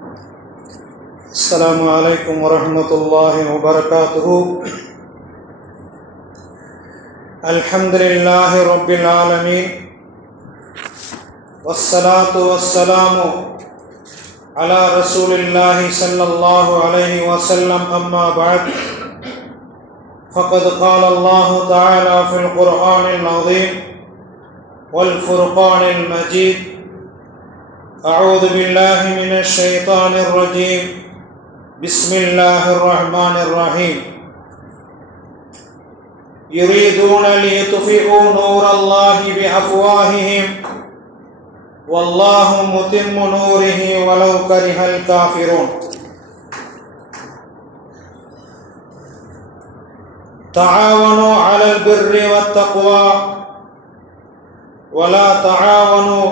السلام عليكم ورحمة الله وبركاته. الحمد لله رب العالمين، والصلاة والسلام على رسول الله صلى الله عليه وسلم. أما بعد، فقد قال الله تعالى في القرآن العظيم والفرقان المجيد: أعوذ بالله من الشيطان الرجيم، بسم الله الرحمن الرحيم. يريدون ليطفئوا نور الله بأفواههم والله متم نوره ولو كره الكافرون. تعاونوا على البر والتقوى ولا تعاونوا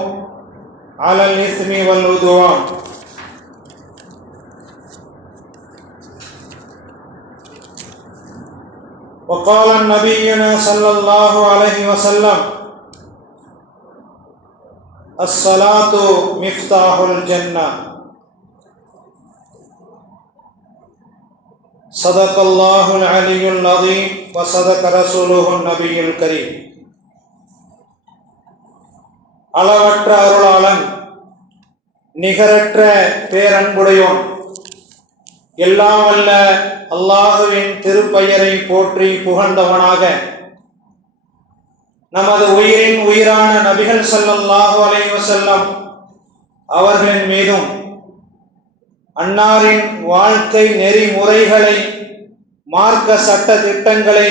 على الإثم والعدوان. وقال نبينا صلى الله عليه وسلم: الصلاة مفتاح الجنة. صدق الله العلي العظيم وصدق رسوله النبي الكريم. அளவற்ற அருளாளன், நிகரற்ற பேரன்புடையோன், எல்லாம் வல்ல அல்லாஹுவின் திருப்பெயரை போற்றி புகழ்ந்தவனாக நமது உயிரின் உயிரான நபிகள் ஸல்லல்லாஹு அலைஹி வஸல்லம் அவர்களின் மீதும், அன்னாரின் வாழ்க்கை நெறிமுறைகளை, மார்க்க சட்ட திட்டங்களை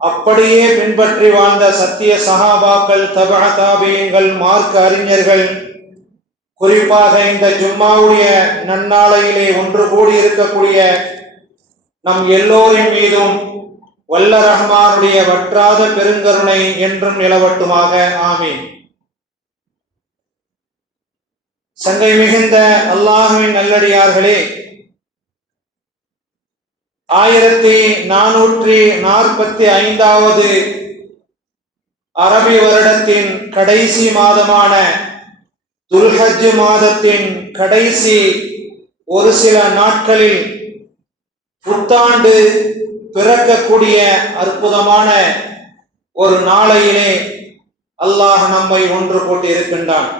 அப்படியே பின்பற்றி வாழ்ந்த சத்திய சஹாபாக்கள், தபஅ தாபியீன்கள், மார்க்க அறிஞர்கள், குறிப்பாக இந்த ஜும்மாவுடைய நன்னாளையிலே ஒன்று கூடி இருக்கக்கூடிய நம் எல்லோரின் மீதும் வல்ல ரஹ்மானுடைய வற்றாத பெருங்கருணை என்றும் நிலவட்டுமாக. ஆமீன். சங்கை மிகுந்த அல்லாஹுவின் நல்லடியார்களே, 1445வது அரபி வருடத்தின் கடைசி மாதமான துல்ஹஜ் மாதத்தின் கடைசி ஒரு சில நாட்களில் புத்தாண்டு பிறக்கக்கூடிய அற்புதமான ஒரு நாளையிலே அல்லாஹ் நம்மை ஒன்று போட்டு இருக்கின்றான்.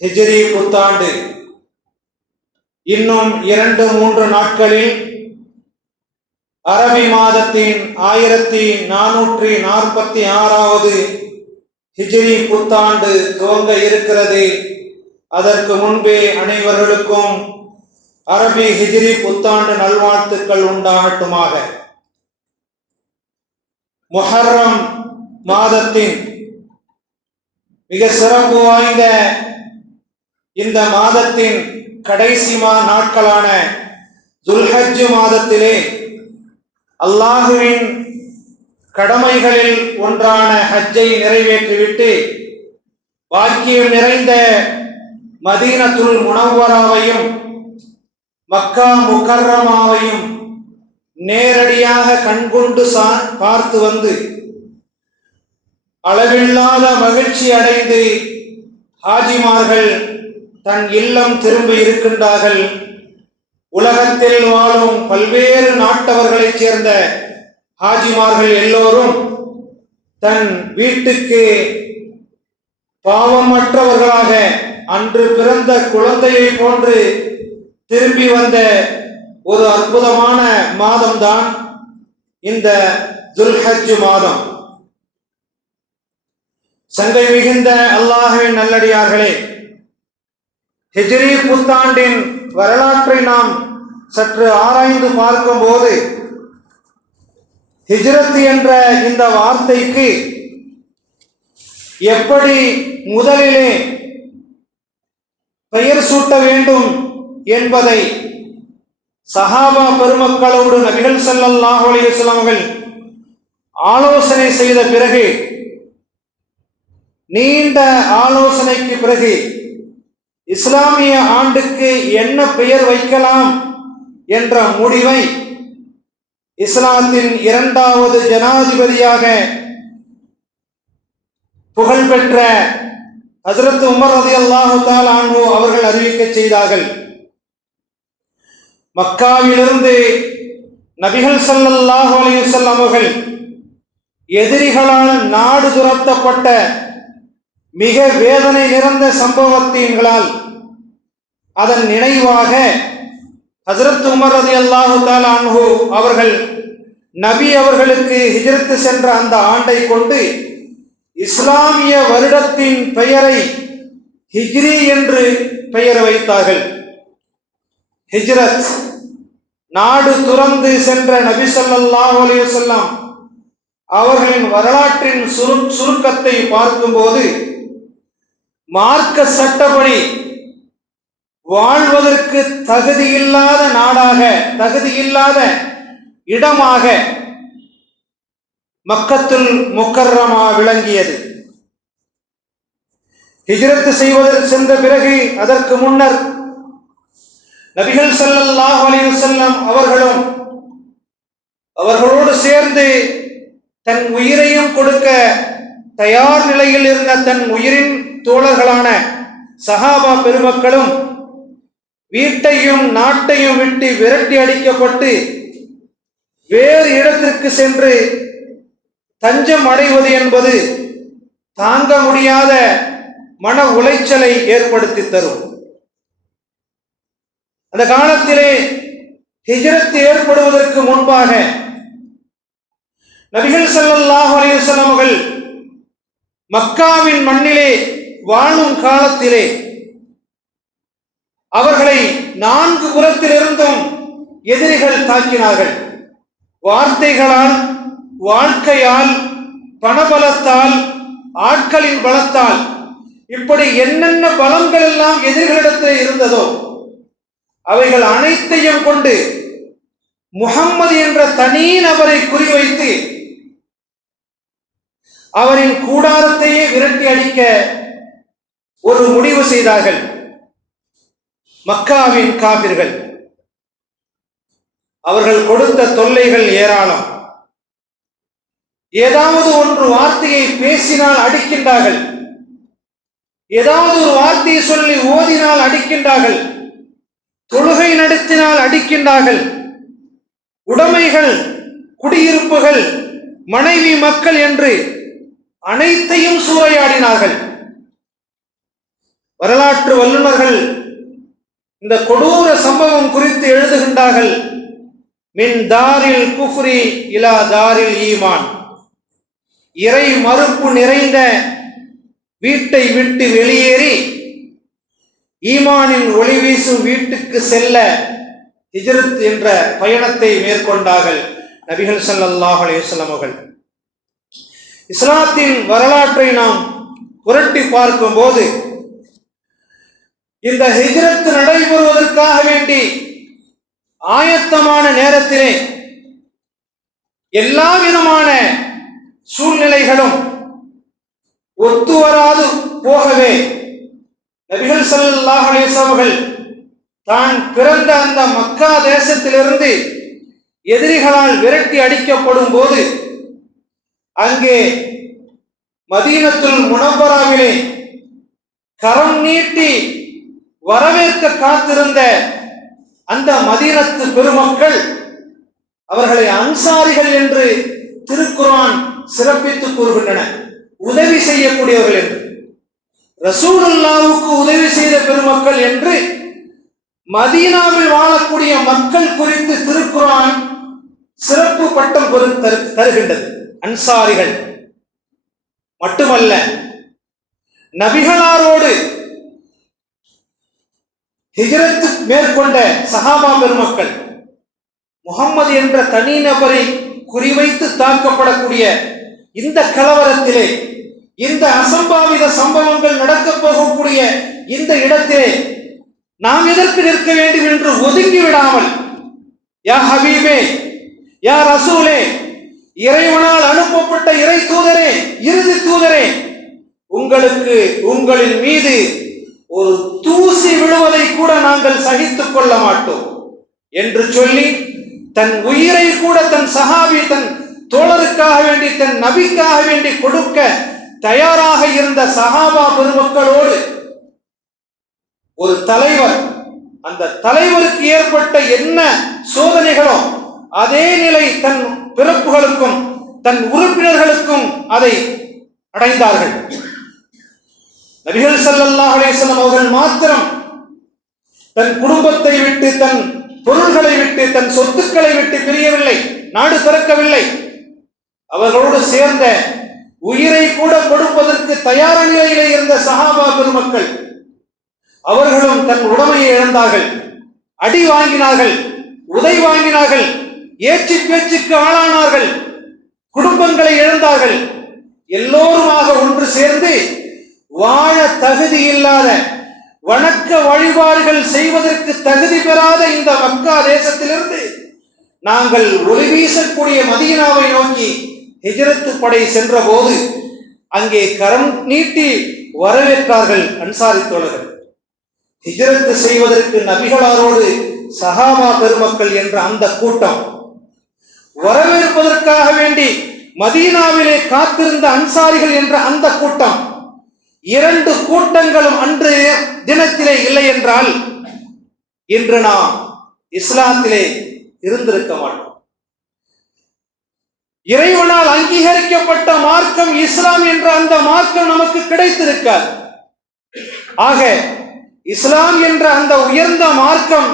ஹிஜ்ரி புத்தாண்டு இன்னும் 2-3 நாட்களில் அரபி மாதத்தின் 1446வது ஹிஜ்ரி புத்தாண்டு துவங்க இருக்கிறது. அதற்கு முன்பே அனைவர்களுக்கும் அரபி ஹிஜ்ரி புத்தாண்டு நல்வாழ்த்துக்கள் உண்டாகட்டுமாக. முஹர்ரம் மாதத்தின் மிக சிறப்பு வாய்ந்த இந்த மாதத்தின் கடைசி நாட்களான துல்ஹஜ் மாதத்திலே அல்லாஹுவின் கடமைகளில் ஒன்றான ஹஜ்ஜை நிறைவேற்றிவிட்டு பாக்கியம் நிறைந்த மதீனத்துல் முனவ்வராவையும் மக்கா முகர்ரமாவையும் நேரடியாக கண்கொண்டு பார்த்து வந்து அளவில்லாத மகிழ்ச்சி அடைந்து ஹாஜிமார்கள் தன் இல்லம் திரும்பி இருக்கின்றார்கள். உலகத்தில் வாழும் பல்வேறு நாட்டவர்களைச் சேர்ந்த ஹாஜிமார்கள் எல்லோரும் தன் வீட்டுக்கு பாவமற்றவர்களாக அன்று பிறந்த குழந்தையை போன்று திரும்பி வந்த ஒரு அற்புதமான மாதம்தான் இந்த துல்ஹஜ் மாதம். சங்கை மிகுந்த அல்லாஹ்வின் நல்லடியார்களே, ஹிஜ்ரி புத்தாண்டின் வரலாற்றை நாம் சற்று ஆராய்ந்து பார்க்கும் போது, ஹிஜ்ரத் என்ற இந்த வார்த்தைக்கு எப்படி முதலிலே பெயர் சூட்ட வேண்டும் என்பதை சஹாபா பெருமக்களோடு நபிகள் ஸல்லல்லாஹு அலைஹி வஸல்லம் அவர்கள் ஆலோசனை செய்த பிறகு, நீண்ட ஆலோசனைக்கு பிறகு இஸ்லாமிய ஆண்டுக்கு என்ன பெயர் வைக்கலாம் என்ற முடிவை இஸ்லாத்தின் 2வது ஜனாதிபதியாக புகழ்பெற்ற ஹஜ்ரத் உமர் ரலியல்லாஹு தஆலா அன்ஹு அவர்கள் அறிவிக்க செய்தார்கள், மக்காவிலிருந்து நபிகள் ஸல்லல்லாஹு அலைஹி வஸல்லம் அவர்கள் எதிரிகளால் நாடு துரத்தப்பட்ட மிக வேதனை நிறைந்த சம்பவத்தின்களால் அதன் நினைவாக ஹஜ்ரத் உமர் ரலியல்லாஹு தஆலா அன்ஹு அவர்கள் நபி அவர்களுக்கு ஹிஜ்ரத் சென்ற அந்த ஆண்டை கொண்டு இஸ்லாமிய வருடத்தின் பெயரை ஹிஜ்ரி என்று பெயர் வைத்தார்கள். ஹிஜ்ரத், நாடு துறந்து சென்ற நபி ஸல்லல்லாஹு அலைஹி வஸல்லம் அவர்களின் வரலாற்றின் சுருக்கத்தை பார்க்கும்போது, மார்க்க சட்டப்படி வாழ்வதற்கு தகுதியில்லாத நாடாக, தகுதியில்லாத இடமாக மக்கத்துல் முக்கர்ரமா விளங்கியது. ஹிஜ்ரத் செய்வதற்கு சென்ற பிறகு அதற்கு முன்னர் நபிகள் ஸல்லல்லாஹு அலைஹி வஸல்லம் அவர்களும் அவர்களோடு சேர்ந்து தன் உயிரையும் கொடுக்க தயார் நிலையில் இருந்த தன் உயிரின் தோழர்களான சஹாபா பெருமக்களும் வீட்டையும் நாட்டையும் விட்டு விரட்டி அடிக்கப்பட்டு வேறு இடத்திற்கு சென்று தஞ்சம் அடைவது என்பது தாங்க முடியாத மன உளைச்சலை ஏற்படுத்தி தரும். அந்த காலத்திலே ஹிஜ்ரத் ஏற்படுவதற்கு முன்பாக நபிகள் ஸல்லல்லாஹு அலைஹி வஸல்லம் அவர்கள் மக்காவின் மண்ணிலே வாழும் காலத்திலே அவர்களை 4 புறத்திலிருந்தும் எதிரிகள் தாக்கினார்கள். வார்த்தைகளால், வாழ்க்கையால், பணபலத்தால், ஆட்களின் பலத்தால், இப்படி என்னென்ன பலங்கள் எல்லாம் எதிரிகளிடத்தில் இருந்ததோ அவைகள் அனைத்தையும் கொண்டு முஹம்மது என்ற தனி நபரை குறிவைத்து அவரின் கூடாரத்தையே விரட்டி அடிக்க ஒரு முடிவு செய்தார்கள் மக்காவின் காபிர்கள். அவர்கள் கொடுத்த தொல்லைகள் ஏராளம். ஏதாவது ஒன்று வார்த்தையை பேசினால் அடிக்கின்றார்கள், ஏதாவது ஒரு வார்த்தையை சொல்லி ஓதினால் அடிக்கின்றார்கள், தொழுகை நடத்தினால் அடிக்கின்றார்கள், உடைமைகள், குடியிருப்புகள், மனைவி, மக்கள் என்று அனைத்தையும் சூறையாடினார்கள். வரலாற்று வல்லுநர்கள் இந்த கொடூர சம்பவம் குறித்து எழுதுகின்றார்கள், மின் தாரில் குஃப்ரி இலா தாரில் ஈமான், இறை மறுப்பு நிறைந்த வீட்டை விட்டு வெளியேறி ஈமானின் ஒளி வீசும் வீட்டுக்கு செல்ல ஹிஜ்ரத் என்ற பயணத்தை மேற்கொண்டார்கள் நபிகள் ஸல்லல்லாஹு அலைஹி வஸல்லம் அவர்கள். இஸ்லாத்தின் வரலாற்றை நாம் புரட்டி பார்க்கும்போது இந்த ஹிஜ்ரத் நடைபெறுவதற்காக வேண்டி ஆயத்தமான நேரத்திலே எல்லா விதமான சூழ்நிலைகளும் ஒத்துவராது போகவே நபிகள் ஸல்லல்லாஹு அலைஹி வஸல்லம் அவர்கள் தான் பிறந்த அந்த மக்கா தேசத்திலிருந்து எதிரிகளால் விரட்டி அடிக்கப்படும் போது அங்கே மதீனத்துல் முனவ்வராவிலே கரம் நீட்டி வரவேற்க காத்திருந்த அந்த மதீனத்து பெருமக்கள் அவர்களை அன்சாரிகள் என்று திருக்குர்ஆன் சிறப்பித்து கூறுகின்றன. உதவி செய்யக்கூடியவர்கள் என்று, ரசூலுல்லாஹ்வுக்கு உதவி செய்த பெருமக்கள் என்று மதீனாவில் வாழக்கூடிய மக்கள் குறித்து திருக்குர்ஆன் சிறப்பு பட்டம் தருகின்றது. அன்சாரிகள் மட்டுமல்ல, நபிகளாரோடு ஹிஜ்ரத் மேற்கொண்ட சஹாபா பெருமக்கள், முஹம்மது என்ற தனிநபரை குறிவைத்து தாக்கப்படக்கூடிய இந்த கலவரத்திலே, இந்த அசம்பாவித சம்பவங்கள் நடக்கப் போகக்கூடிய இந்த இடத்திலே நாம் எதற்கு நிற்க வேண்டும் என்று ஒதுங்கி விடாமல், யா ஹபீபே, யா ரசூலே, இறைவனால் அனுப்பப்பட்ட இறை தூதரே, இறுதி தூதரே, உங்களுக்கு உங்களின் மீது ஒரு தூசி விழுவதை கூட நாங்கள் சகித்துக் கொள்ள மாட்டோம் என்று சொல்லி தன் உயிரை கூட தன் சஹாபி, தன் தோழருக்காக வேண்டி, தன் நபிக்காக வேண்டி கொடுக்க தயாராக இருந்த சஹாபா பெருமக்களோடு ஒரு தலைவர், அந்த தலைவருக்கு ஏற்பட்ட என்ன சோதனைகளோ அதே நிலை தன் பிறப்புகளுக்கும் தன் உறுப்பினர்களுக்கும் அதை அடைந்தார்கள். நபிகள் ஸல்லல்லாஹு அலைஹி வஸல்லம் அவர்கள் மாத்திரம் தன் குடும்பத்தை விட்டு, தன் பொருள்களை விட்டு, தன் சொத்துக்களை விட்டு பிரியவில்லை, நாடு திறக்கவில்லை. அவர்களோடு சேர்ந்த உயிரை கூட கொடுப்பதற்கு தயார நிலையிலே இருந்த சஹாபா பெருமக்கள் அவர்களும் தன் உடைமையை இழந்தார்கள், அடி வாங்கினார்கள், உதை வாங்கினார்கள், ஏச்சு பேச்சுக்கு ஆளானார்கள், குடும்பங்களை இழந்தார்கள். எல்லோருமாக ஒன்று சேர்ந்து வாழ தகுதி இல்லாத, வணக்க வழிபாடுகள் செய்வதற்கு தகுதி பெறாத இந்த மக்கா தேசத்திலிருந்து நாங்கள் ஒளி வீசக்கூடிய மதீனாவை நோக்கி ஹிஜ்ரத்து படை சென்ற போது அங்கே கரம் நீட்டி வரவேற்றார்கள் அன்சாரி தோழர்கள். ஹிஜ்ரத்து செய்வதற்கு நபிகளாரோடு சஹாபா பெருமக்கள் என்ற அந்த கூட்டம், வரவேற்பதற்காக வேண்டி மதீனாவிலே காத்திருந்த அன்சாரிகள் என்ற அந்த கூட்டம், இரண்டு கூட்டங்களும் அன்று தினத்திலே இல்லை என்றால் இன்று நாம் இஸ்லாத்திலே இருந்திருக்க மாட்டோம். இறைவனால் அங்கீகரிக்கப்பட்ட மார்க்கம் இஸ்லாம் என்ற அந்த மார்க்கம் நமக்கு கிடைத்திருக்காது. ஆக இஸ்லாம் என்ற அந்த உயர்ந்த மார்க்கம்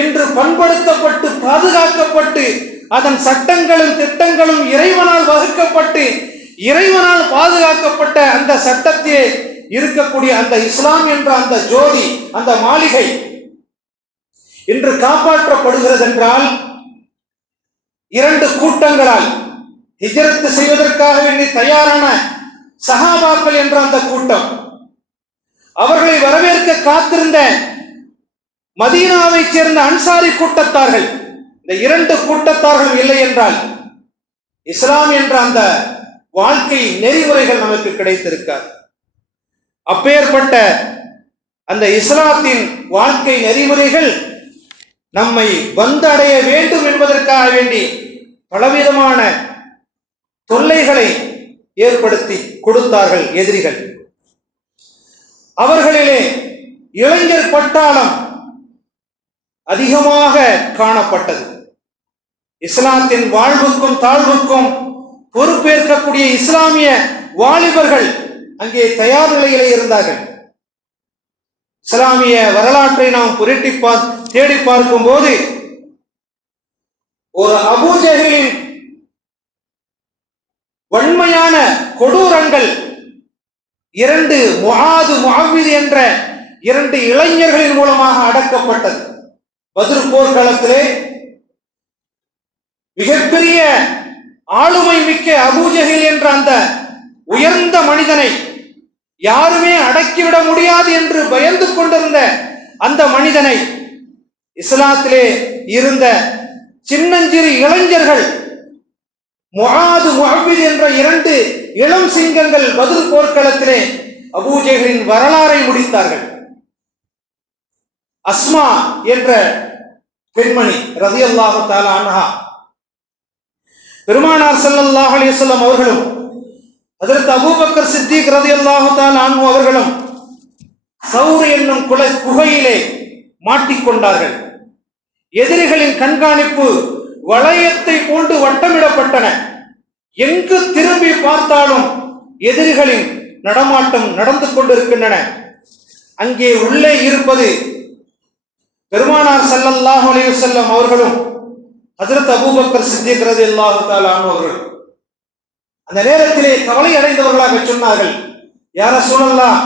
இன்று பண்படுத்தப்பட்டு பாதுகாக்கப்பட்டு அதன் சட்டங்களும் திட்டங்களும் இறைவனால் வகுக்கப்பட்டு இறைவனால் பாதுகாக்கப்பட்ட அந்த சட்டத்திலே இருக்கக்கூடிய அந்த இஸ்லாம் என்ற அந்த ஜோதி, அந்த மாளிகை இன்று காப்பாற்றப்படுகிறது என்றால் இரண்டு கூட்டங்களால், ஹிஜ்ரத் செய்வதற்காக வேண்டி தயாரான சஹாபாக்கள் என்ற அந்த கூட்டம், அவர்களை வரவேற்க காத்திருந்த மதீனாவை சேர்ந்த அன்சாரி கூட்டத்தார்கள், இந்த இரண்டு கூட்டத்தார்கள் இல்லை என்றால் இஸ்லாம் என்ற அந்த வாழ்க்கை நெறிமுறைகள் நமக்கு கிடைத்திருக்காது. அப்பேற்பட்ட அந்த இஸ்லாத்தின் வாழ்க்கை நெறிமுறைகள் நம்மை வந்தடைய வேண்டும் என்பதற்காக வேண்டி பலவிதமான தொல்லைகளை ஏற்படுத்தி கொடுத்தார்கள் எதிரிகள். அவர்களிலே இளைஞர் பட்டாளம் அதிகமாக காணப்பட்டது. இஸ்லாத்தின் வாழ்வுக்கும் தாழ்வுக்கும் பொறுப்பேற்கக்கூடிய இஸ்லாமிய வாலிபர்கள் அங்கே தயார் நிலையிலே இருந்தார்கள். இஸ்லாமிய வரலாற்றை நாம் புரட்டி தேடி பார்க்கும் போது ஒரு அபூ ஜஹலின் வன்மையான கொடூரங்கள் இரண்டு முஆது முஅவ்வித் என்ற இரண்டு இளைஞர்களின் மூலமாக அடக்கப்பட்டது. பத்ர் போர்க்களத்திலே மிகப்பெரிய ஆளுமை மிக்க அபூ ஜஹல் என்ற அந்த உயர்ந்த மனிதனை யாருமே அடக்கிவிட முடியாது என்று பயந்து கொண்டிருந்த அந்த மனிதனை இஸ்லாத்திலே இருந்த சின்னஞ்சிறு இளைஞர்கள் முஆது முஅவ்வித் என்ற இரண்டு இளம் சிங்கங்கள் பத்ர் போர்க்களத்திலே அபூ ஜஹலின் வரலாறை முடித்தார்கள். அஸ்மா என்ற பெண்மணி ரலியல்லாஹு தஆலா அன்ஹா, பெருமானார் ஸல்லல்லாஹு அலைஹி வஸல்லம் அவர்களும் ஹஜ்ரத் அபூபக்கர் சித்திக் ரலியல்லாஹு தஆலா அன்ஹு அவர்களும் சௌர் என்னும் குகையிலே மாட்டிக்கொண்டார்கள். எதிரிகளின் கண்காணிப்பு வளையத்தை போன்று வட்டமிடப்பட்டன. எங்கு திரும்பி பார்த்தாலும் எதிரிகளின் நடமாட்டம் நடந்து கொண்டிருக்கின்றன. அங்கே உள்ளே இருப்பது பெருமானார் ஸல்லல்லாஹு அலைஹி வஸல்லம் அவர்களும் ஹஜ்ரத் அபூபக்கர் சித்திக் ரலியல்லாஹு தஆலா அன்ஹு அவர்கள். அந்த நேரத்திலே கவலை அடைந்தவர்களாக சொன்னார்கள், யா ரசூலல்லாஹ்,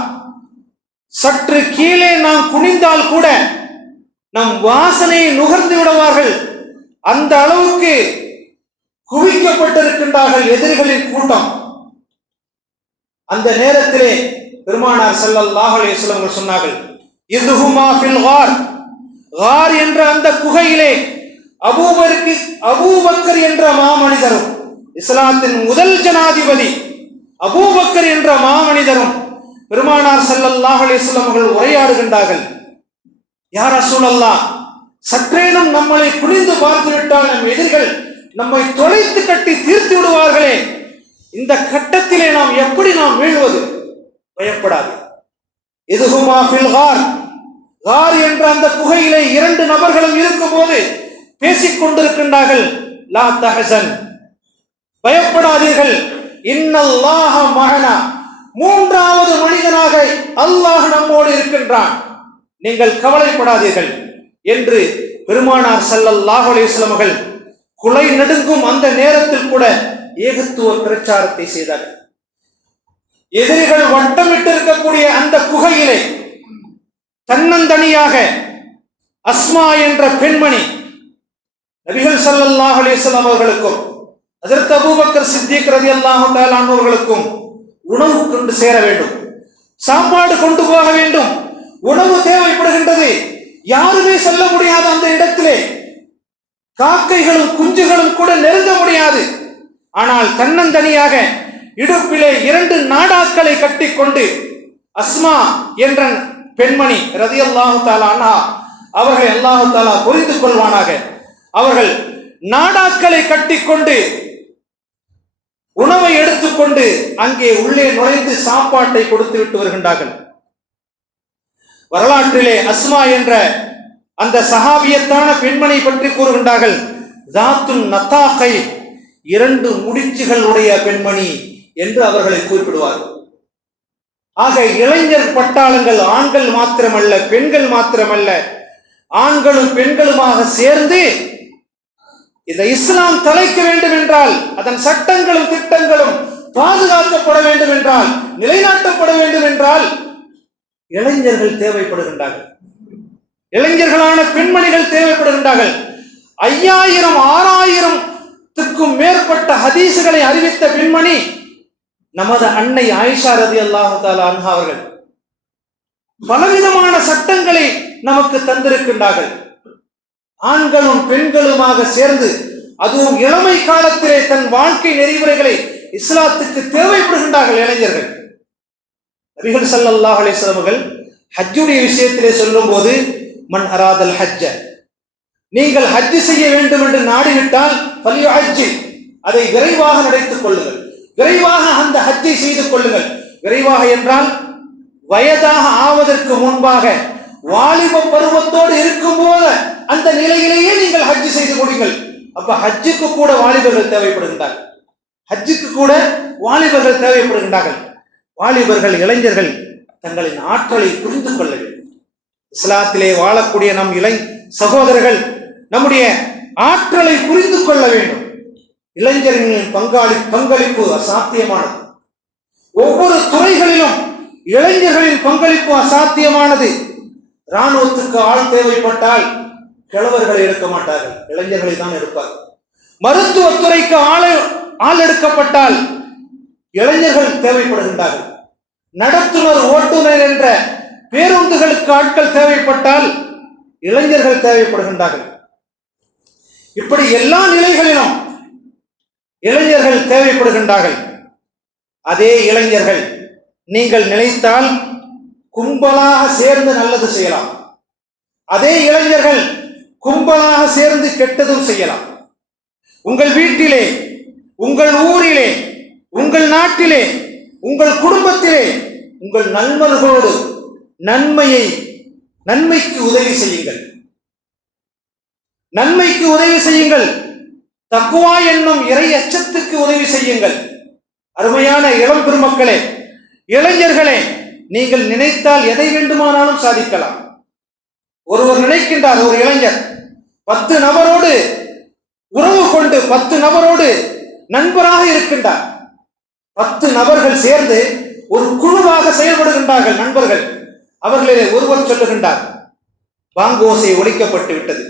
சற்று கீழே நாம் குனிந்தால் கூட நம் வாசனையை நுகர்ந்து விடுவார்கள், அந்த அளவுக்கு குவிக்கப்பட்டிருக்கின்றார்கள் எதிரிகளின் கூட்டம். அந்த நேரத்திலே பெருமானார் ஸல்லல்லாஹு அலைஹி வஸல்லம் சொன்னார்கள், இதுஹுமா ஃபில் கார், கார் என்ற அந்த குகையிலே அபூபக்கர் என்ற மாமனிதரும், இஸ்லாத்தின் முதல் ஜனாதிபதி அபூபக்கர் என்ற மாமனிதரும் பெருமானார் ஸல்லல்லாஹு அலைஹி வஸல்லம் அவர்கள் உரையாடுகின்றார்கள். யா ரசூலல்லாஹ், சற்றேனும் நம்மளை குனிந்து பார்த்து விட்டால் நம் எதிரிகள் நம்மை தொலைத்து கட்டி தீர்த்து விடுவார்களே, இந்த கட்டத்திலே நாம் எப்படி வீழ்வது? பயப்படாது. இதுஹுமா ஃபில் கார், கார் என்ற அந்த குகையிலே இரண்டு நபர்களும் இருக்கும் போது பேசிக் கொண்டிருக்கின்றார்கள். லா தஹசன், பயப்படாதீர்கள். இன்னல்லாஹ மஅனா, மூன்றாவது மனிதனாக அல்லாஹ் நம்மோடு இருக்கின்றான், நீங்கள் கவலைப்படாதீர்கள் என்று பெருமானார் ஸல்லல்லாஹு அலைஹி வஸல்லம் அவர்கள் குலை நடுங்கும் அந்த நேரத்தில் கூட ஏகத்துவ பிரச்சாரத்தை செய்தார்கள். எதிரிகள் வட்டமிட்டு இருக்கக்கூடிய அந்த குகையிலே தன்னந்தனியாக அஸ்மா என்ற பெண்மணி நபிகள் ஸல்லல்லாஹு அலைஹி வஸல்லம் அவர்களுக்கும் ஹஜ்ரத் அபூபக்கர் சித்திக் ரலியல்லாஹு தஆலா அவர்களுக்கும் உணவு கொண்டு சேர வேண்டும், சாப்பாடு கொண்டு போக வேண்டும், உணவு தேவைப்படுகின்றது. யாருமே செல்ல முடியாது. அந்த இடத்திலே காக்கைகளும் குஞ்சுகளும் கூட நெருங்க முடியாது. ஆனால் தன்னந்தனியாக இடுப்பிலே இரண்டு நாடாக்களை கட்டிக்கொண்டு அஸ்மா என்ற பெண்மணி ரலியல்லாஹு தஆலா அன்ஹா அவர்களை அல்லாஹ் தஆலா புரிந்து கொள்வானாக, அவர்கள் நாடாக்களை கட்டிக்கொண்டு உணவை எடுத்துக்கொண்டு அங்கே உள்ளே நுழைந்து சாப்பாட்டை கொடுத்து விட்டு வருகின்றார்கள். வரலாற்றிலே அஸ்மா என்ற அந்த சஹாபியத்தான பெண்மணி பற்றி கூறுகின்றார்கள். ஜாத்துன் நத்தாகை, இரண்டு முடிச்சுகள் உடைய பெண்மணி என்று அவர்களை குறிப்பிடுவார். ஆக இளைஞர் பட்டாளங்கள் ஆண்கள் மாத்திரமல்ல, பெண்கள் மாத்திரமல்ல, ஆண்களும் பெண்களுமாக சேர்ந்து இந்த இஸ்லாம் தலைக்க வேண்டும் என்றால், அதன் சட்டங்களும் திட்டங்களும் பாதுகாக்கப்பட வேண்டும் என்றால், நிலைநாட்டப்பட வேண்டும் என்றால் இளைஞர்கள் தேவைப்படுகின்றார்கள். இளைஞர்களான பெண்மணிகள் தேவைப்படுகின்றார்கள். 5000 6000த்துக்கும் மேற்பட்ட ஹதீசுகளை அறிவித்த பெண்மணி நமது அன்னை ஆயிஷா ரலியல்லாஹு தஆலா அன்ஹா அவர்கள். பலவிதமான சட்டங்களை நமக்கு தந்திருக்கின்றார்கள். ஆண்களும் பெண்களுமாக சேர்ந்து, அதுவும் இளமை காலத்திலே தன் வாழ்க்கை நெறிமுறைகளை இஸ்லாத்துக்கு தேவைப்படுகின்றார்கள் இளைஞர்கள். நபிகள் ஸல்லல்லாஹு அலைஹி வஸல்லம் அவர்கள் ஹஜ்ஜுடைய விஷயத்திலே சொல்லும் போது, மன் அராதல் ஹஜ்ஜ, நீங்கள் ஹஜ் செய்ய வேண்டும் என்று நாடிவிட்டால் ஃபல்யுஹஜ், அதை விரைவாக நடத்திக் கொள்ளுங்கள், விரைவாக அந்த ஹஜ்ஜை செய்து கொள்ளுங்கள். விரைவாக என்றால் வயதாக ஆவதற்கு முன்பாக வாலிப பருவத்தோடு இருக்கும் போது அந்த நிலையிலேயே நீங்கள் ஹஜ் செய்து கொடுங்கள். அப்ப ஹஜ்ஜுக்கு கூட வாலிபர்கள் தேவைப்படுகின்றார்கள். ஹஜ்ஜுக்கு கூட வாலிபர்கள் தேவைப்படுகின்றார்கள். வாலிபர்கள், இளைஞர்கள் தங்களின் ஆற்றலை புரிந்து கொள்ள வேண்டும். இஸ்லாத்திலே வாழக்கூடிய நம் சகோதரர்கள் நம்முடைய ஆற்றலை புரிந்து கொள்ள வேண்டும். இளைஞர்களின் பங்களிப்பு அசாத்தியமானது. ஒவ்வொரு துறைகளிலும் இளைஞர்களின் பங்களிப்பு அசாத்தியமானது. இராணுவத்துக்கு ஆள் தேவைப்பட்டால் கிழவர்களை எடுக்க மாட்டார்கள், இளைஞர்களை தான் எடுப்பார்கள். மருத்துவத்துறைக்கு ஆள் எடுக்கப்பட்டால் இளைஞர்கள் தேவைப்படுகின்றார்கள். நடத்துனர், ஓட்டுநர் என்ற பேருந்துகளுக்கு ஆட்கள் தேவைப்பட்டால் இளைஞர்கள் தேவைப்படுகின்றார்கள். இப்படி எல்லா நிலைகளிலும் இளைஞர்கள் தேவைப்படுகின்றார்கள். அதே இளைஞர்கள் நீங்கள் நினைத்தால் கும்பலாக சேர்ந்து நல்லது செய்யலாம். அதே இளைஞர்கள் கும்பலாக சேர்ந்து கெட்டதும் செய்யலாம். உங்கள் வீட்டிலே, உங்கள் ஊரிலே, உங்கள் நாட்டிலே, உங்கள் குடும்பத்திலே, உங்கள் நண்பர்களோடு நன்மைக்கு உதவி செய்யுங்கள். நன்மைக்கு உதவி செய்யுங்கள். தக்வா என்னும் இறை அச்சத்துக்கு உதவி செய்யுங்கள். அருமையான இளம் பெருமக்களே, இளைஞர்களே, நீங்கள் நினைத்தால் எதை வேண்டுமானாலும் சாதிக்கலாம். ஒருவர் நினைக்கின்றார், ஒரு இளைஞர் 10 நபரோடு உறவு கொண்டு 10 நபரோடு நண்பராக இருக்கின்றார். 10 நபர்கள் சேர்ந்து ஒரு குழுவாக செயல்படுகின்றார்கள். நண்பர்கள், அவர்களிலே ஒருவர் சொல்லுகின்றார், பாங்கோசை ஒழிக்கப்பட்டு விட்டது,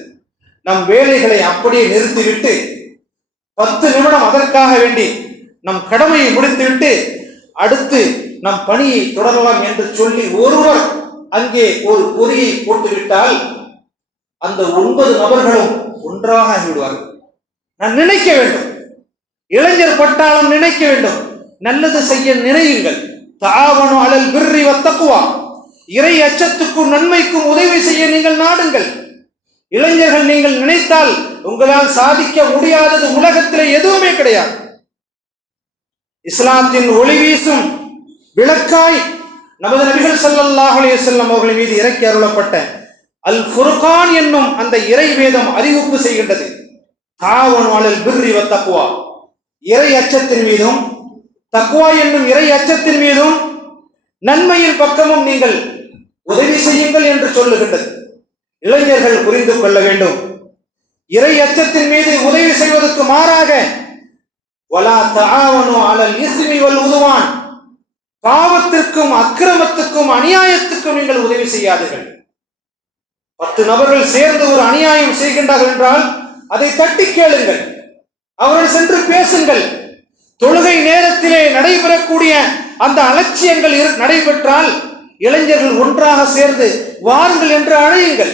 நம் வேலைகளை அப்படியே நிறுத்திவிட்டு 10 நிமிடம் அதற்காக வேண்டி நம் கடமையை முடித்துவிட்டு அடுத்து நம் பணியை தொடரலாம் என்று சொல்லி ஒருவர் அங்கே ஒரு பொறியை போட்டுவிட்டால் அந்த 9 நபர்களும் ஒன்றாக ஆகிவிடுவார்கள். நான் நினைக்க வேண்டும், இளைஞர் பட்டாளம் நினைக்க வேண்டும், நல்லது செய்ய நினையுங்கள். தஆவனு அலல் பிர்ரி வத்தக்வா, இறை அச்சத்துக்கும் நன்மைக்கும் உதவி செய்ய நீங்கள் நாடுங்கள். இளைஞர்கள், நீங்கள் நினைத்தால் உங்களால் சாதிக்க முடியாதது உலகத்திலே எதுவுமே கிடையாது. இஸ்லாத்தின் ஒளி வீசும் விளக்காய் நமது நபிகள் ஸல்லல்லாஹு அலைஹி வஸல்லம் அவர்கள் மீது இறக்கி அருளப்பட்ட அல் ஃபுர்கான் என்னும் அந்த இறை வேதம் அறிவிப்பு செய்கின்றது. தாவனு அலல் பிர்ரி வத் தக்வா, இறை அச்சத்தின் மீதும் தக்வா என்னும் இறை அச்சத்தின் மீதும் நன்மையின் பக்கமும் நீங்கள் உதவி செய்யுங்கள் என்று சொல்லுகின்றது. இளைஞர்கள் புரிந்து கொள்ள வேண்டும், இறை அச்சத்தின் மீது உதவி செய்வதற்கு மாறாக வலா தஆவனு அலல் இஸ்மி வல் உதுவான், பாவத்திற்கும் அக்கிரமத்துக்கும் அநியாயத்துக்கும் நீங்கள் உதவி செய்யாதீர்கள். 10 நபர்கள் சேர்ந்து ஒரு அநியாயம் செய்கின்றார்கள் என்றால் அதை தட்டி கேளுங்கள், அவர்கள் சென்று பேசுங்கள். தொழுகை நேரத்திலே நடைபெறக்கூடிய அந்த அலட்சியங்கள் நடைபெற்றால் இளைஞர்கள் ஒன்றாக சேர்ந்து வாருங்கள் என்று அழையுங்கள்.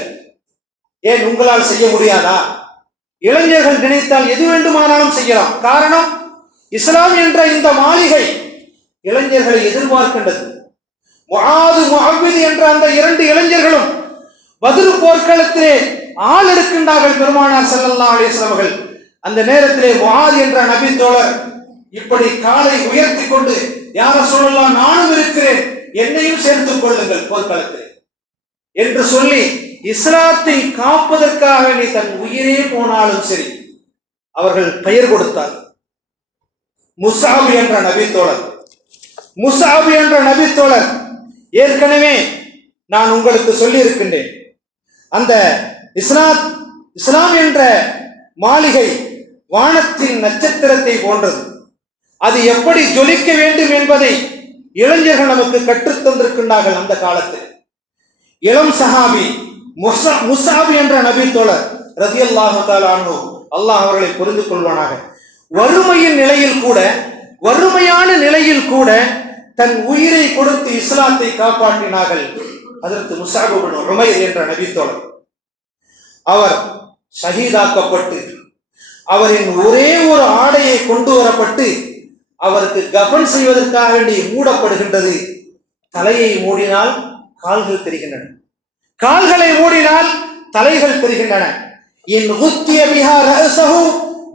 ஏன் உங்களால் செய்ய முடியாதா? இளைஞர்கள் நினைத்தால் எது வேண்டுமானாலும் செய்யலாம். காரணம், இஸ்லாம் என்ற இந்த மாளிகை இளைஞர்களை எதிர்பார்க்கின்றது. முஆது முஅவ்வித் என்ற அந்த 2 இளைஞர்களும் பத்ர் போர்க்களத்திலே ஆள் எடுக்கின்றார்கள் பெருமானார் ஸல்லல்லாஹு அலைஹி வஸல்லம் அவர்கள். அந்த நேரத்திலே முஆது என்ற நபி தோழர் இப்படி காலை உயர்த்தி கொண்டு, யா ரசூலல்லாஹ், நானும் இருக்கிறேன், என்னையும் சேர்த்துக் கொள்ளுங்கள் போர்க்களத்திலே என்று சொல்லி இஸ்லாத்தை காப்பதற்காக நீ தன் உயிரே போனாலும் சரி அவர்கள் பெயர் கொடுத்தார். முஸ்அப் என்ற நபி தோழர், முஸ்அப் என்ற நபி தோழர் ஏற்கனவே நான் உங்களுக்கு சொல்லி இருக்கின்றேன். அந்த இஸ்லாம் என்ற மாளிகை வானத்தின் நட்சத்திரத்தை போன்றது. அது எப்படி ஜொலிக்க வேண்டும் என்பதை இளைஞர்கள் நமக்கு கற்றுத் தந்திருக்கின்றார்கள். அந்த காலத்தில் இளம் சஹாபி முஸ்அப் என்ற நபி தோழர் ரலியல்லாஹு தஆலா அன்ஹு, அல்லாஹ் அவர்களை புரிந்து கொள்வானாக, வறுமையின் நிலையில் கூட, வறுமையான நிலையில் கூட தன் உயிரை கொடுத்து இஸ்லாத்தை காப்பாற்றினார்கள். ஹஜ்ரத் முஸ்அப் இப்னு உமைர் என்ற நபி தோழர், அவர் ஷஹீதாக்கப்பட்டு அவரின் ஒரே ஒரு ஆடையை கொண்டு வரப்பட்டு அவருக்கு கஃன் செய்வதற்காக வேண்டி மூடப்படுகின்றது. தலையை மூடினால் கால்கள் தெரிகின்றன, கால்களை மூடினால் தலைகள் தெரிகின்றன. இன் குத்திய பிஹா ரஅஸஹு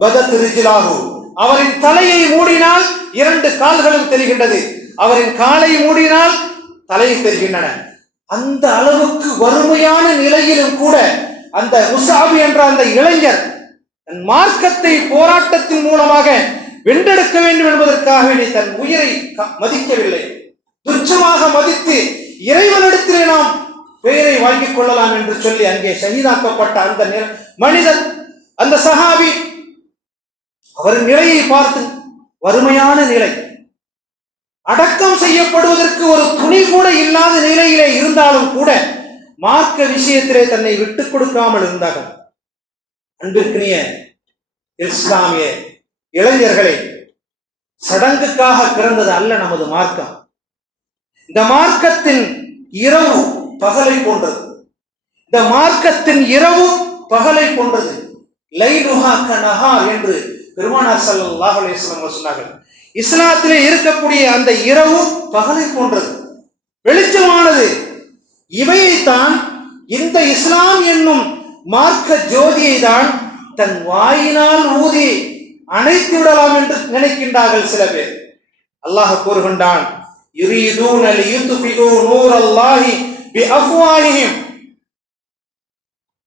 பதத் ரிஜ்லாஹு, அவரின் தலையை மூடினால் 2 கால்களும் தெரிகின்றது, அவரின் காலை மூடினால் தலை தெரிகின்றன. அந்த அளவுக்கு வறுமையான நிலையிலும் கூட அந்த முஸ்அப் என்ற அந்த இளைஞர் தன் மார்க்கத்தை போராட்டத்தின் மூலமாக வென்றெடுக்க வேண்டும் என்பதற்காக நீ தன் உயிரை மதிக்கவில்லை, துச்சமாக மதித்து இறைவனிடத்திலே நாம் பெயரை வாங்கிக் கொள்ளலாம் என்று சொல்லி அங்கே ஷஹீதாக்கப்பட்ட அந்த மனிதன், அந்த சஹாபி, அவரின் நிலையை பார்த்து, வறுமையான நிலை, அடக்கம் செய்யப்படுவதற்கு ஒரு துணி கூட இல்லாத நிலையிலே இருந்தாலும் கூட மார்க்க விஷயத்திலே தன்னை விட்டுக் கொடுக்காமல் இருந்தார்கள். அன்பிற்கினிய இஸ்லாமிய இளைஞர்களே, சடங்குக்காக பிறந்தது அல்ல நமது மார்க்கம். இந்த மார்க்கத்தின் இரவு பகலை போன்றது, இந்த மார்க்கத்தின் இரவு பகலை போன்றது. லைலுஹா கநஹார் என்று பெருமானார் ஸல்லல்லாஹு அலைஹி வஸல்லம் சொன்னார்கள். இஸ்லாத்திலே இருக்கக்கூடிய அந்த இரவு பகலை போன்றது, வெளிச்சமானது. இவையைத்தான், இந்த இஸ்லாம் என்னும் மார்க்க ஜோதியை தான் தன் வாயினால் ஊதி அணைத்து விடலாம் என்று நினைக்கின்றார்கள் சில பேர். அல்லாஹ் கூறுகின்றான், யுரீதூன லியுத்ஃபிஉ நூரல்லாஹி பிஅஃவாஹிஹிம்,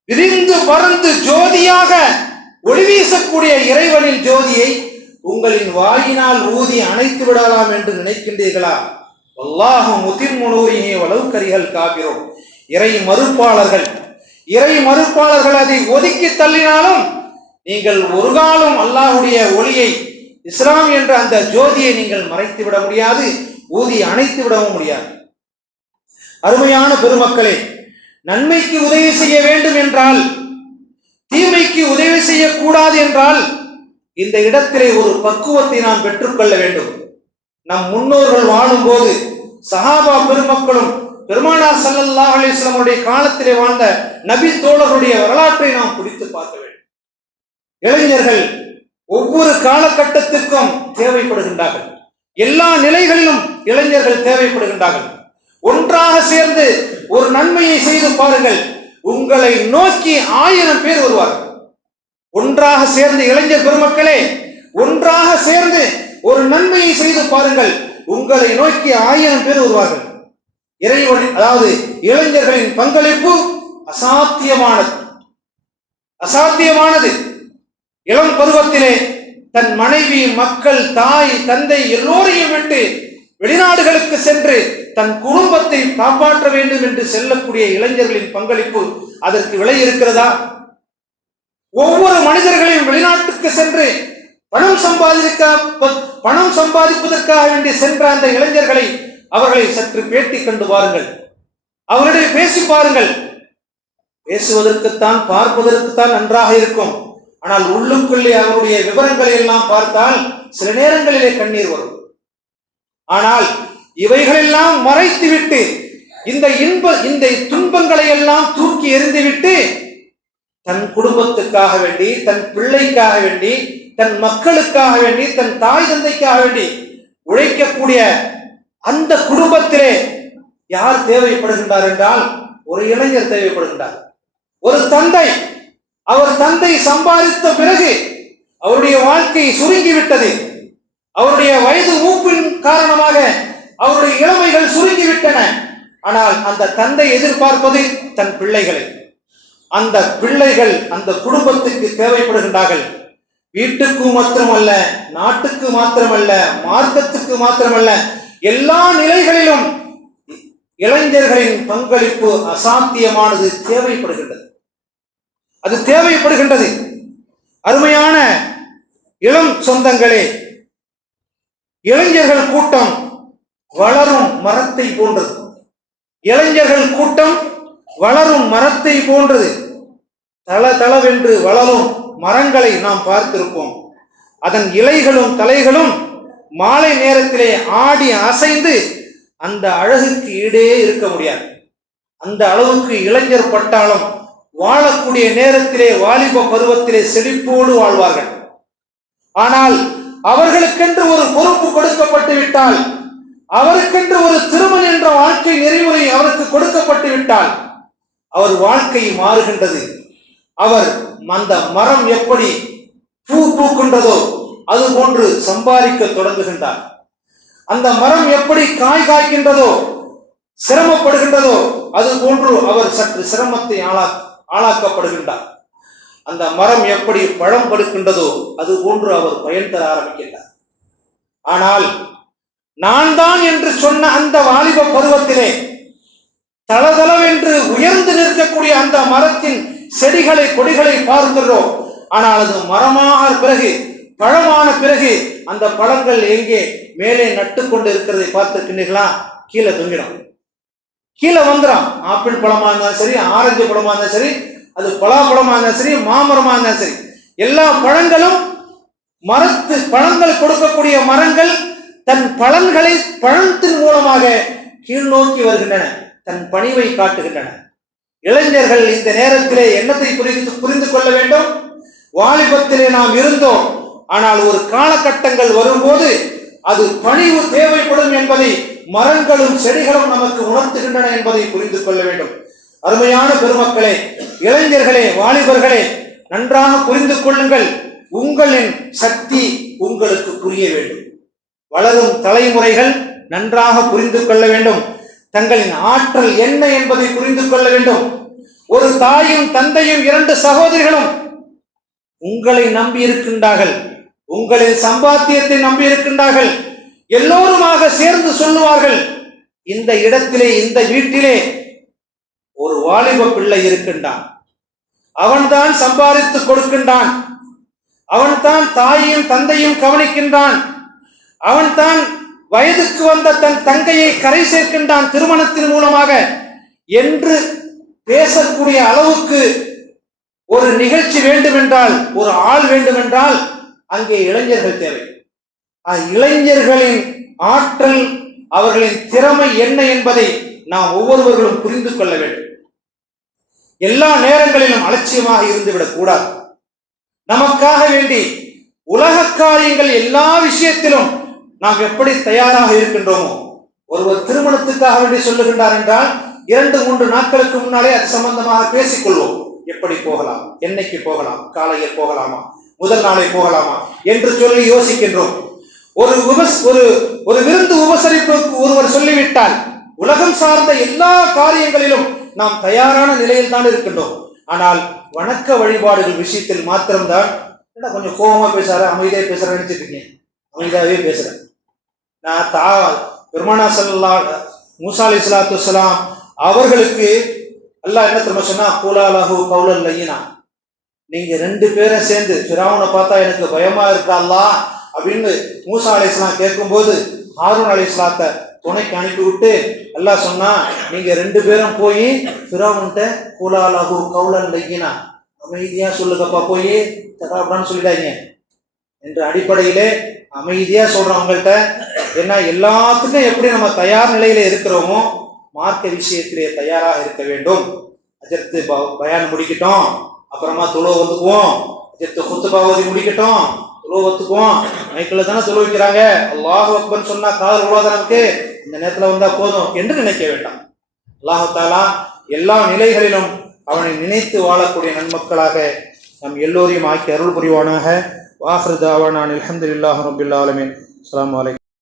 விரிந்து பறந்து ஜோதியாக ஒளி வீசக்கூடிய இறைவனின் ஜோதியை உங்களின் வாயினால் ஊதி அணைத்து விடலாம் என்று நினைக்கின்றீர்களா? வல்லாஹு முதிம்மு நூரிஹி வலவ் கரிஹல் காஃபிரூன், இறை மறுப்பாளர்கள் அதை ஒதுக்கி தள்ளினாலும் நீங்கள் ஒரு காலம் அல்லாஹ்வுடைய ஒளியை, இஸ்லாம் என்ற அந்த ஜோதியை நீங்கள் மறைத்து விட முடியாது, ஊதி அணைத்து விடவும் முடியாது. அருமையான பெருமக்களே, நன்மைக்கு உதவி செய்ய வேண்டும் என்றால், தீமைக்கு உதவி செய்யக்கூடாது என்றால், இந்த இடத்திலே ஒரு பக்குவத்தை நாம் பெற்றுக்கொள்ள வேண்டும். நம் முன்னோர்கள் வாழும் போது சஹாபா பெருமக்களும் பெருமானார் ஸல்லல்லாஹு அலைஹி வஸல்லம் உடைய காலத்திலே வாழ்ந்த நபி தோழர்களுடைய வரலாற்றை நாம் பிடித்து பார்க்க வேண்டும். இளைஞர்கள் ஒவ்வொரு காலகட்டத்திற்கும் தேவைப்படுகின்றார்கள், எல்லா நிலைகளிலும் இளைஞர்கள் தேவைப்படுகின்றார்கள். ஒன்றாக சேர்ந்து ஒரு நன்மையை செய்து பாருங்கள், உங்களை நோக்கி 1000 பேர் வருவார்கள். ஒன்றாக சேர்ந்து, இளைஞர் பெருமக்களே, ஒன்றாக சேர்ந்து ஒரு நன்மையை செய்து பாருங்கள், உங்களை நோக்கி 1000 பேர் வருவார்கள். இறைவன், அதாவது இளைஞர்களின் பங்களிப்பு அசாத்தியமானது. இளம் பருவத்திலே தன் மனைவி, மக்கள், தாய், தந்தை எல்லோரையும் விட்டு வெளிநாடுகளுக்கு சென்று தன் குடும்பத்தை காப்பாற்ற வேண்டும் என்று செல்லக்கூடிய இளைஞர்களின் பங்களிப்பு, அதற்கு விலை இருக்கிறதா? ஒவ்வொரு மனிதர்களையும் வெளிநாட்டுக்கு சென்று பணம் சம்பாதிப்பதற்காக வேண்டி சென்ற அந்த இளைஞர்களை, அவர்களை சற்று பேட்டி கண்டு பாருங்கள், அவர்களிடையே பேசி பாருங்கள். பேசுவதற்குத்தான், பார்ப்பதற்குத்தான் நன்றாக இருக்கும். ஆனால் உள்ளுக்குள்ளே அவருடைய விவரங்களை எல்லாம் பார்த்தால் சில நேரங்களிலே கண்ணீர் வரும். ஆனால் இவைகளெல்லாம் மறைத்துவிட்டு, இந்த துன்பங்களை எல்லாம் தூக்கி எறிந்துவிட்டு, தன் குடும்பத்துக்காக வேண்டி, தன் பிள்ளைக்காக வேண்டி, தன் மக்களுக்காக வேண்டி, தன் தாய் தந்தைக்காக வேண்டி உழைக்கக்கூடிய அந்த குடும்பத்திலே யார் தேவைப்படுகின்றார் என்றால் ஒரு இளைஞர் தேவைப்படுகின்றார். ஒரு தந்தை, அவர் தந்தை சம்பாதித்த பிறகு அவருடைய வாழ்க்கை சுருங்கிவிட்டது. அவருடைய வயது மூப்பின் காரணமாக அவருடைய இளமைகள் சுருங்கிவிட்டன. ஆனால் அந்த தந்தை எதிர்பார்ப்பது தன் பிள்ளைகளை. அந்த பிள்ளைகள் அந்த குடும்பத்துக்கு தேவைப்படுகின்றார்கள். வீட்டுக்கு மாத்திரமல்ல, நாட்டுக்கு மாத்திரமல்ல, மார்க்கத்துக்கு மாத்திரமல்ல, எல்லா நிலைகளிலும் இளைஞர்களின் பங்களிப்பு அசாத்தியமானது, தேவைப்படுகின்றது. அருமையான இளம் சொந்தங்களே, இளைஞர்கள் கூட்டம் வளரும் மரத்தை போன்றது. இளைஞர்கள் கூட்டம் வளரும் மரத்தை போன்றது. தளதளவென்று வளரும் மரங்களை நாம் பார்த்திருப்போம். அதன் இலைகளும் தலைகளும் மாலை நேரத்திலே ஆடி அசைந்து அந்த அழகுக்கு ஈடே இருக்க முடியாது. அந்த அளவுக்கு இளைஞர் பட்டாளம் வாழக்கூடிய நேரத்திலே, வாலிப பருவத்திலே செழிப்போடு வாழ்வார்கள். ஆனால் அவர்களுக்கென்று ஒரு பொறுப்பு கொடுக்கப்பட்டு விட்டால், அவருக்கென்று ஒரு திருமணம் என்ற வாழ்க்கை நெறிமுறை அவருக்கு கொடுக்கப்பட்டு விட்டால், அவர் வாழ்க்கை மாறுகின்றது. அவர் அந்த மரம் எப்படி பூ பூக்கின்றதோ அது போன்று சம்பாதிக்க தொடங்குகின்றார். அந்த மரம் எப்படி காய் காய்க்கின்றதோ, சிரமப்படுகின்றதோ, அது போன்று அவர் சற்று சிரமத்தை ஆளாக்கப்படுகின்றார். அந்த மரம் எப்படி பழம் படுக்கின்றதோ அது போன்று அவர் பயன் தர ஆரம்பிக்கின்றார். ஆனால் நான் தான் என்று சொன்ன அந்த வாலிப பருவத்திலே தளதளவென்று உயர்ந்து நிற்கக்கூடிய அந்த மரத்தின் செடிகளை, கொடிகளை பார்க்கிறோம். ஆனால் அது மரமாக பிறகு, பழமான பிறகு அந்த பழங்கள் எங்கே மேலே நட்டு கொண்டு இருக்கிறதை பார்த்திருக்கின்றீர்களா? கீழே தொங்கிடும், கீழே வந்துடும். ஆப்பிள் பழமா இருந்தாலும் சரி, ஆரஞ்சு பழமா இருந்தாலும் சரி, அது பலாப்பழமா இருந்தாலும் சரி, மாமரமா இருந்தாலும் சரி, எல்லா பழங்களும் பழங்கள் கொடுக்கக்கூடிய மரங்கள் தன் பலன்களை பழத்தின் மூலமாக கீழ் நோக்கி வருகின்றன, தன் பணிவை காட்டுகின்றன. இளைஞர்கள் இந்த நேரத்திலே என்னத்தை புரிந்து கொள்ள வேண்டும்? வாலிபத்திலே நாம் இருந்தோம், ஆனால் ஒரு காலகட்டங்கள் வரும்போது அது பணிவு தேவைப்படும் என்பதை மரங்களும் செடிகளும் நமக்கு உணர்த்துகின்றன என்பதை புரிந்து கொள்ள வேண்டும். அருமையான பெருமக்களே, இளைஞர்களே, வாலிபர்களே, நன்றாக புரிந்து கொள்ளுங்கள். உங்களின் சக்தி உங்களுக்கு புரிய வேண்டும். வளரும் தலைமுறைகள் நன்றாக புரிந்து கொள்ள வேண்டும். தங்களின் ஆற்றல் என்ன என்பதை புரிந்து கொள்ள வேண்டும். ஒரு தாயும் தந்தையும் 2 சகோதரிகளும் உங்களை நம்பி இருக்கின்றார்கள், உங்களின் சம்பாத்தியத்தை நம்பி இருக்கின்றார்கள். எல்லோருமாக சேர்ந்து சொல்லுவார்கள், இந்த இடத்திலே, இந்த வீட்டிலே ஒரு வாலிப பிள்ளை இருக்கின்றான், அவன்தான் சம்பாதித்து கொடுக்கின்றான், அவன்தான் தாயையும் தந்தையும் கவனிக்கின்றான், அவன்தான் வயதுக்கு வந்த தன் தங்கையை கரை சேர்க்கின்றான் திருமணத்தின் மூலமாக என்று பேசக்கூடிய அளவுக்கு ஒரு நிகழ்ச்சி வேண்டுமென்றால், ஒரு ஆள் வேண்டுமென்றால் அங்கே இளைஞர்கள் தேவை. இளைஞர்களின் ஆற்றல், அவர்களின் திறமை என்ன என்பதை நாம் ஒவ்வொருவர்களும் புரிந்து கொள்ள வேண்டும். எல்லா நேரங்களிலும் அலட்சியமாக இருந்துவிடக் கூடாது. நமக்காக வேண்டி உலக காரியங்கள் எல்லா விஷயத்திலும் நாம் எப்படி தயாராக இருக்கின்றோமோ, ஒருவர் திருமணத்துக்காக வேண்டி சொல்லுகின்றார் என்றால் 2-3 நாட்களுக்கு முன்னாலே அது சம்பந்தமாக பேசிக்கொள்வோம். எப்படி போகலாம், என்னைக்கு போகலாம், காலையில் போகலாமா, முதல் நாளை போகலாமா என்று சொல்லி யோசிக்கின்றோம். ஒரு விருந்து உபசரிப்புக்கு ஒருவர் சொல்லிவிட்டால் உலகம் சார்ந்த எல்லா காரியங்களிலும் நாம் தயாரான நிலையில் தான் இருக்கின்றோம். ஆனால் வணக்க வழிபாடுகள் விஷயத்தில் மாத்திரம்தான் கொஞ்சம் கோபமா பேசுறாரு, அமைதியா பேசுற நினைச்சிட்டு இருக்கேன். அமைதியாவே பேசுறேன். நான் பெருமானா ஸல்லல்லாஹு மூசா அலைஹிஸ்ஸலாத்து வஸ்ஸலாம் அவர்களுக்கு அல்லாஹ் என்ன தெரியுமா சொன்னா, கூலாலஹு கௌலன் லய்யினா, நீங்க 2 பேரும் சேர்ந்து ஃபிரௌனை பார்த்தா எனக்கு பயமா இருக்கா அல்லாஹ் அப்படின்னு மூசா அலைஹிஸ்ஸலாம் கேட்கும்போது ஹாரூன் அலைஹிஸ்ஸலாத்தை துணைக்கு அனுப்பிவிட்டு அல்லாஹ் சொன்னா, நீங்க 2 பேரும் போய் ஃபிரௌன்கிட்ட கூலாலஹு கௌலன் லய்யினா, அமைதியா சொல்லுங்கப்பா, போய் தடாப்டான்னு சொல்லிடாங்க என்ற அடிப்படையிலே அமைதியா சொல்றவங்கள்ட்ட. ஏன்னா எல்லாத்துக்கும் எப்படி நம்ம தயார் நிலையில இருக்கிறோமோ மார்க்க விஷயத்திலே தயாராக இருக்க வேண்டும். அஜர்த்து பயான் முடிக்கட்டும், அப்புறமா தொழு வந்துக்குவோம். அஜர்த்து குத்துபா ஓதி முடிக்கட்டும், தொழு வந்துக்குவோம். மைக்கில் தானே தொழு வைக்கிறாங்க, அல்லாஹு அக்பர் சொன்னா காதல் விடாத நமக்கு, இந்த நேரத்தில் வந்தா போதும் என்று நினைக்க வேண்டாம். அல்லாஹு தாலா எல்லா நிலைகளிலும் அவனை நினைத்து வாழக்கூடிய நன்மக்களாக நம் எல்லோரையும் ஆக்கி அருள் புரிவானாக. வாஹிரு தாவானா அல்ஹம்துலில்லாஹி ரப்பில் ஆலமீன். அஸ்ஸலாமு அலைக்கும்.